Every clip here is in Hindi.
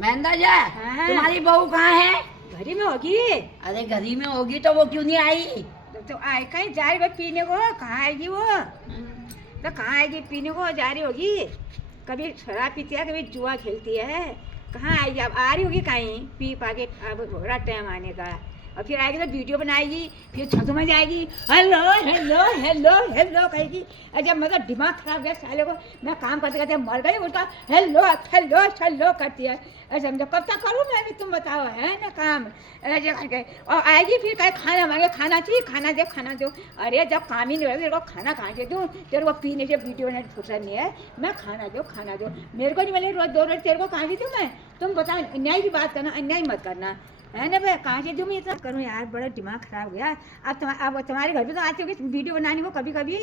महेंद्र जी, तुम्हारी बहू कहाँ है? घरी में होगी। अरे घरी में होगी तो वो क्यों नहीं आई? तो आए कहीं जा रही पीने को, कहाँ आएगी वो? तो कहाँ आएगी पीने को, जा रही होगी। कभी शराब पीती है, कभी जुआ खेलती है। कहाँ आएगी? अब आ रही होगी कहीं पी पा के। अब हो रहा टाइम आने का। और फिर आएगी तो वीडियो बनाएगी, फिर छतों में जाएगी, हेलो हेलो हेलो हेलो कहेगी। जब मतलब दिमाग खराब गया साले को, मैं काम करते करते मर गई, उसका हेलो हेलो हेलो करती है। समझो कब तक करूँ मैं भी, तुम बताओ, है ना काम ऐसे करके। और आएगी फिर कहे खाना मांगे, खाना चाहिए, खाना दो खाना दो। अरे जब काम ही नहीं रहे तेरे को खाना कहाँ से दूँ? तेरे को पीने से वीडियो ने फुर्सत नहीं है। मैं खाना दो मेरे को नहीं मिले रोज 2 रोज, तेरे को कहाँ से दूँ मैं? तुम बताओ, अन्याय की बात करना, अन्याय मत करना, है ना भाई? कहाँ से तुम इतना करूँ यार, बड़ा दिमाग खराब हो गया। अब तुम्हारे घर पे तो आती होगी वीडियो बनाने को, कभी कभी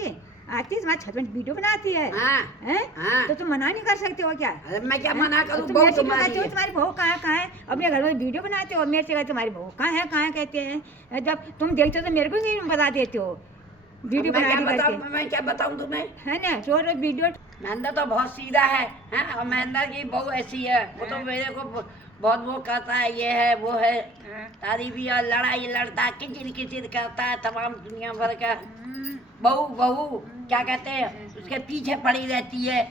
आती है तुम्हारे छत में वीडियो बनाती है। हाँ। तो तुम मना नहीं कर सकते हो क्या? अरे मैं क्या मना करूँ? तुम मेरे से बताते हो तुम्हारी बहू कहाँ है? अपने घर में वीडियो बनाते हो, मेरे से कहते तुम्हारी बहू कहाँ है कहते हैं। जब तुम देखते हो तो मेरे को नहीं बता देते हो वीडियो बना। मैं क्या बताऊँ तुम्हें, है ना? रोज रोज वीडियो। महेंद्र तो बहुत सीधा है, और महेंद्र की बहू ऐसी है। वो तो मेरे को बहुत वो कहता है, ये है वो है, तारीफी और लड़ाई लड़ता है, किचिर किचिर करता है तमाम दुनिया भर का। बहू क्या कहते हैं, उसके पीछे पड़ी रहती है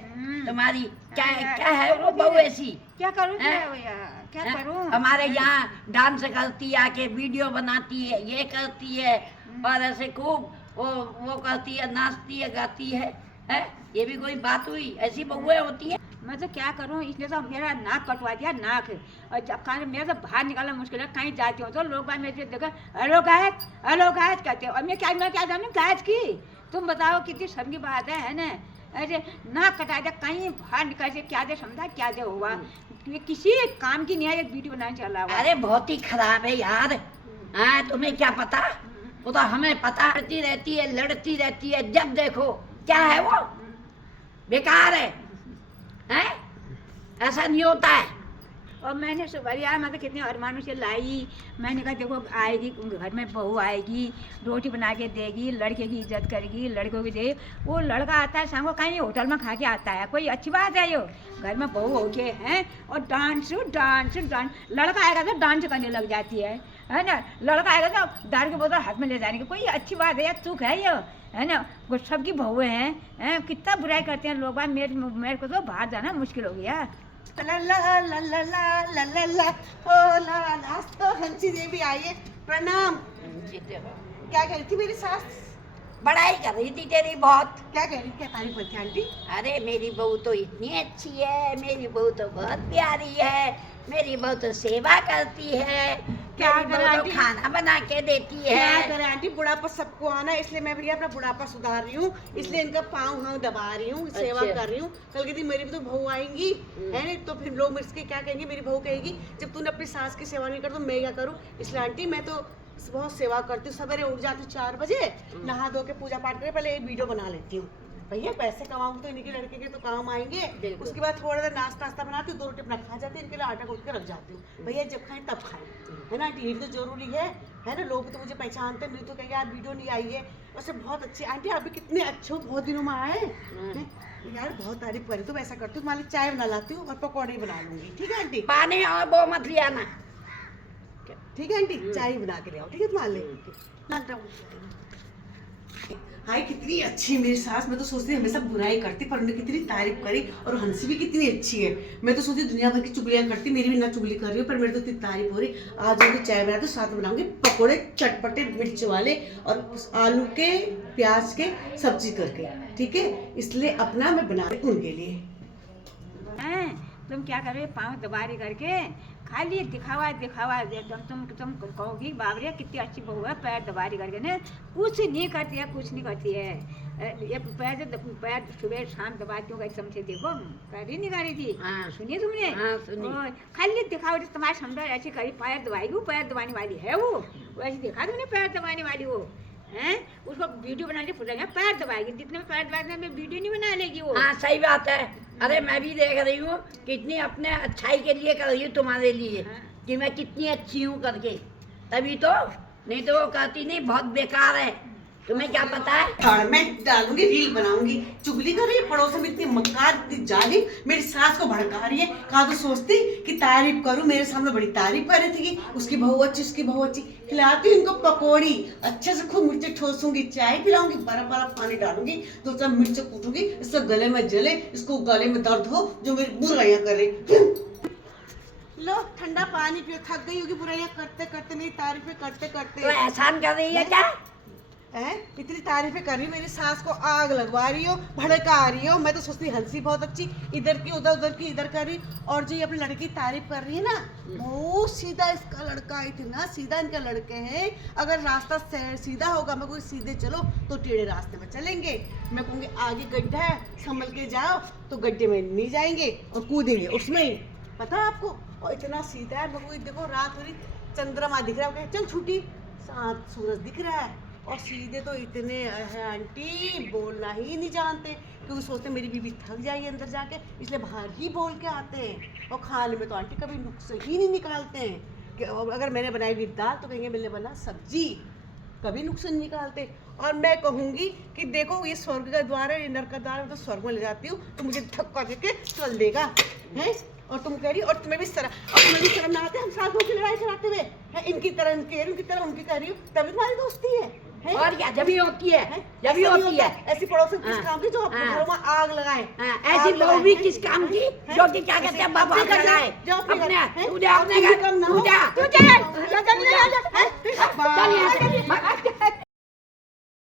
तुम्हारी। क्या है वो बहू ऐसी? क्या करूँ क्या करूँ? हमारे यहाँ डांस करती है, आके वीडियो बनाती है, ये करती है, और ऐसे खूब वो करती है, नाचती है, गाती है। ये भी कोई बात हुई? ऐसी बहुएं होती हैं। मैं तो क्या करूँ, इसने तो मेरा नाक कटवा दिया, नाक। और जब कहीं मेरा तो बाहर निकालना मुश्किल है। कहीं जाती हूँ तो लोग बाहर मेरे से देखा हेलो गायज कहते हैं, और मैं क्या जानूँ गायज की? तुम बताओ कितनी शर्म की बात है ना? ऐसे नाक कटा दिया, कहीं बाहर निकल से क्या दे समझा, क्या दे हुआ? ये किसी काम की नहीं है, एक वीडियो बनाने चला हुआ। अरे बहुत ही खराब है यार। तुम्हें क्या पता? वो तो हमें पता, लड़ती रहती है, जब देखो क्या है वो, बेकार है। ऐसा नहीं होता है। और मैंने सुबह यार, मैं तो कितने अरमानों से लाई। मैंने कहा देखो आएगी घर में बहू आएगी, रोटी बना के देगी, लड़के की इज्जत करेगी, लड़कों की दे। वो लड़का आता है शाम को कहीं होटल में खा के आता है, कोई अच्छी बात है? यो घर में बहू हो के हैं और डांस। लड़का आएगा तो डांस करने लग जाती है ना? लड़का आएगा तो दारू की बोतल हाथ में ले जाने की, कोई अच्छी बात है यार? सुख है ये, है ना? वो सबकी बहुएं हैं, कितना बुराई करते हैं लोग। मेरे को तो बाहर जाना मुश्किल हो गया। ला ला ला ला ला ला ला ओ ला आज तो हंसी देवी आई है। प्रणाम। क्या कह रही थी मेरी सास? बड़ाई कर रही थी तेरी बहुत। क्या कह रही, क्या तारीफ करती आंटी? अरे मेरी बहू तो इतनी अच्छी है, मेरी बहू तो बहुत प्यारी है, मेरी बहू तो सेवा करती है, क्या मेरी बहू करे तो आंटी? खाना बना के देती क्या है। करे आंटी, बुढ़ापा सबको आना है, इसलिए मैं भैया अपना बुढ़ापा सुधार रही हूँ, इसलिए इनका पाँव दबा रही हूँ, सेवा अच्छा। कर रही हूँ। कल कहती मेरी भी तो बहू आएंगी, है ना? तो फिर लोग मुझसे क्या कहेंगे? मेरी बहू कहेगी जब तूने अपनी सास की सेवा नहीं कर तो मैं क्या करूँ? इसलिए आंटी मैं तो बहुत सेवा करती हूँ। सवेरे उठ जाती हूँ 4 बजे, नहा धो के पूजा पाठ करके पहले एक वीडियो बना लेती हूँ। भैया पैसे कमाऊँ तो इनके लड़के के तो काम आएंगे। उसके बाद थोड़ा देर नाश्ता बनाती हूँ, 2 रोटी अपना खा जाती हूँ, इनके लिए आटा गूंथ के रख जाती हूँ। भैया जब खाएं तब खाएं, है ना आंटी? ये तो जरूरी है ना? लोग तो मुझे पहचानते नहीं तो कहेंगे यार वीडियो नहीं आई है। वैसे बहुत अच्छी आंटी, आप भी कितने अच्छे हो, बहुत दिनों में आए हैं। यार बहुत तारीफ करी। तो ऐसा करती हूँ, मान ली चाय बना लाती हूँ और पकौड़े बना लूंगी। ठीक है आंटी? पानी और वो मत ले आना। ठीक है आंटी, चाय बना के ले आओ। ठीक है तुम्हारे लिए? हाय कितनी अच्छी मेरी सास। मैं तो सोचती हमेशा बुराई करती, पर उन्होंने कितनी तारीफ करी। और हंसी भी कितनी अच्छी है। मैं तो सोचती दुनिया भर की चुगलियां करती, मेरी भी ना चुगली कर रही हो, पर मेरी तो इतनी तारीफ हो रही। आज उनको चाय बना दो, साथ में बनाऊंगी पकोड़े चटपटे मिर्च वाले और आलू के प्याज के सब्जी करके। ठीक है, इसलिए अपना मैं बना रही उनके लिए। तुम क्या करोगे? पाँव दबारी करके खाली दिखावा तुम कहोगी बाबरे कितनी अच्छी बहू है, पैर दबारी करके ना कुछ नहीं करती है। ये पैर सुबह शाम दबाती हूँ, समझे देखो पैर ही नहीं कर रही थी। सुनिए तुमने? खाली दिखाओ तुम्हारे समझो ऐसी करी, पैर दबाएगी, पैर दबाने वाली है वो। वैसे देखा तुमने पैर दबाने वाली वो हैं? उसको वीडियो बनाने पूछा पैर दबाएगी, जितने में पैर दबाएगी में वीडियो नहीं बना लेगी वो। हाँ सही बात है। अरे मैं भी देख रही हूँ कितनी अपने अच्छाई के लिए कर रही हूँ तुम्हारे लिए, कि मैं कितनी अच्छी हूँ करके, तभी तो। नहीं तो वो कहती नहीं बहुत बेकार है, तुम्हें क्या पता है? और मैं डालूंगी, रील बनाऊंगी। चुगली कर रही है पड़ोस में, इतनी मक्कार, इतनी जालिम, मेरी सास को भड़का रही है। कहा तो सोचती कि तारीफ करूं, मेरे सामने बड़ी तारीफ कर रही थी कि उसकी बहू अच्छी, उसकी बहू अच्छी। खिलाती हूँ इनको पकौड़ी, अच्छे से खूब मिर्ची ठोसूंगी, चाय पिलाऊंगी, बर्फ वाला पानी डालूंगी, 2-4 मिर्च कूटूंगी, इसको गले में जले, इसको गले में दर्द हो, जो मेरी बुराइयां कर रही। लो ठंडा पानी पियो, थक गई होगी बुराइयां करते करते, मेरी तारीफें करते करते। तो एहसान कर रही है क्या? हैं? इतनी तारीफें कर रही हो, मेरी सास को आग लगवा रही हो, भड़का रही हो। मैं तो सोचती हंसी बहुत अच्छी, इधर की उधर, उधर की इधर कर रही। और जो ये अपनी लड़की तारीफ कर रही है ना, वो सीधा इसका लड़का, इतना सीधा इनके लड़के हैं। अगर रास्ता सीधा होगा, मैं कोई सीधे चलो तो टेढ़े रास्ते में चलेंगे। मैं कहूँगी आगे गड्ढा है, संभल के जाओ, तो गड्ढे में नहीं जाएंगे और कूदेंगे उसमें ही। पता है आपको? और इतना सीधा है। मैं देखो रात हो रही, चंद्रमा दिख रहा है, चल छुट्टी, साथ सूरज दिख रहा है। और सीधे तो इतने हैं आंटी, बोलना ही नहीं जानते, क्योंकि सोचते मेरी बीवी थक जाएगी अंदर जाके, इसलिए बाहर ही बोल के आते हैं। और खाने में तो आंटी कभी नुक्स ही नहीं निकालते हैं कि अगर मैंने बनाई हुई दाल तो कहेंगे मैंने बना सब्जी, कभी नुक्स नहीं निकालते। और मैं कहूँगी कि देखो ये स्वर्ग का द्वार है, ये नरक का द्वार है, तो स्वर्ग में ले जाती हूँ तो मुझे धक्का देके चल देगा है। और तुम कह रही, और तुम्हें भी शर्म ना आते हम साथ में की लड़ाई कराते हुए हैं? इनकी तरह उनकी तरह उनकी कह रही हूँ, तभी तुम्हारी दोस्ती है। और क्या, जब भी होती है, जब भी होती है ऐसी पड़ोसन किस काम की जो अपने घरों में आग लगाए? ऐसी बहू भी किस काम की जो कि क्या कहते हैं बाबा लगाए अपने, तुझे अपने घर, तुझे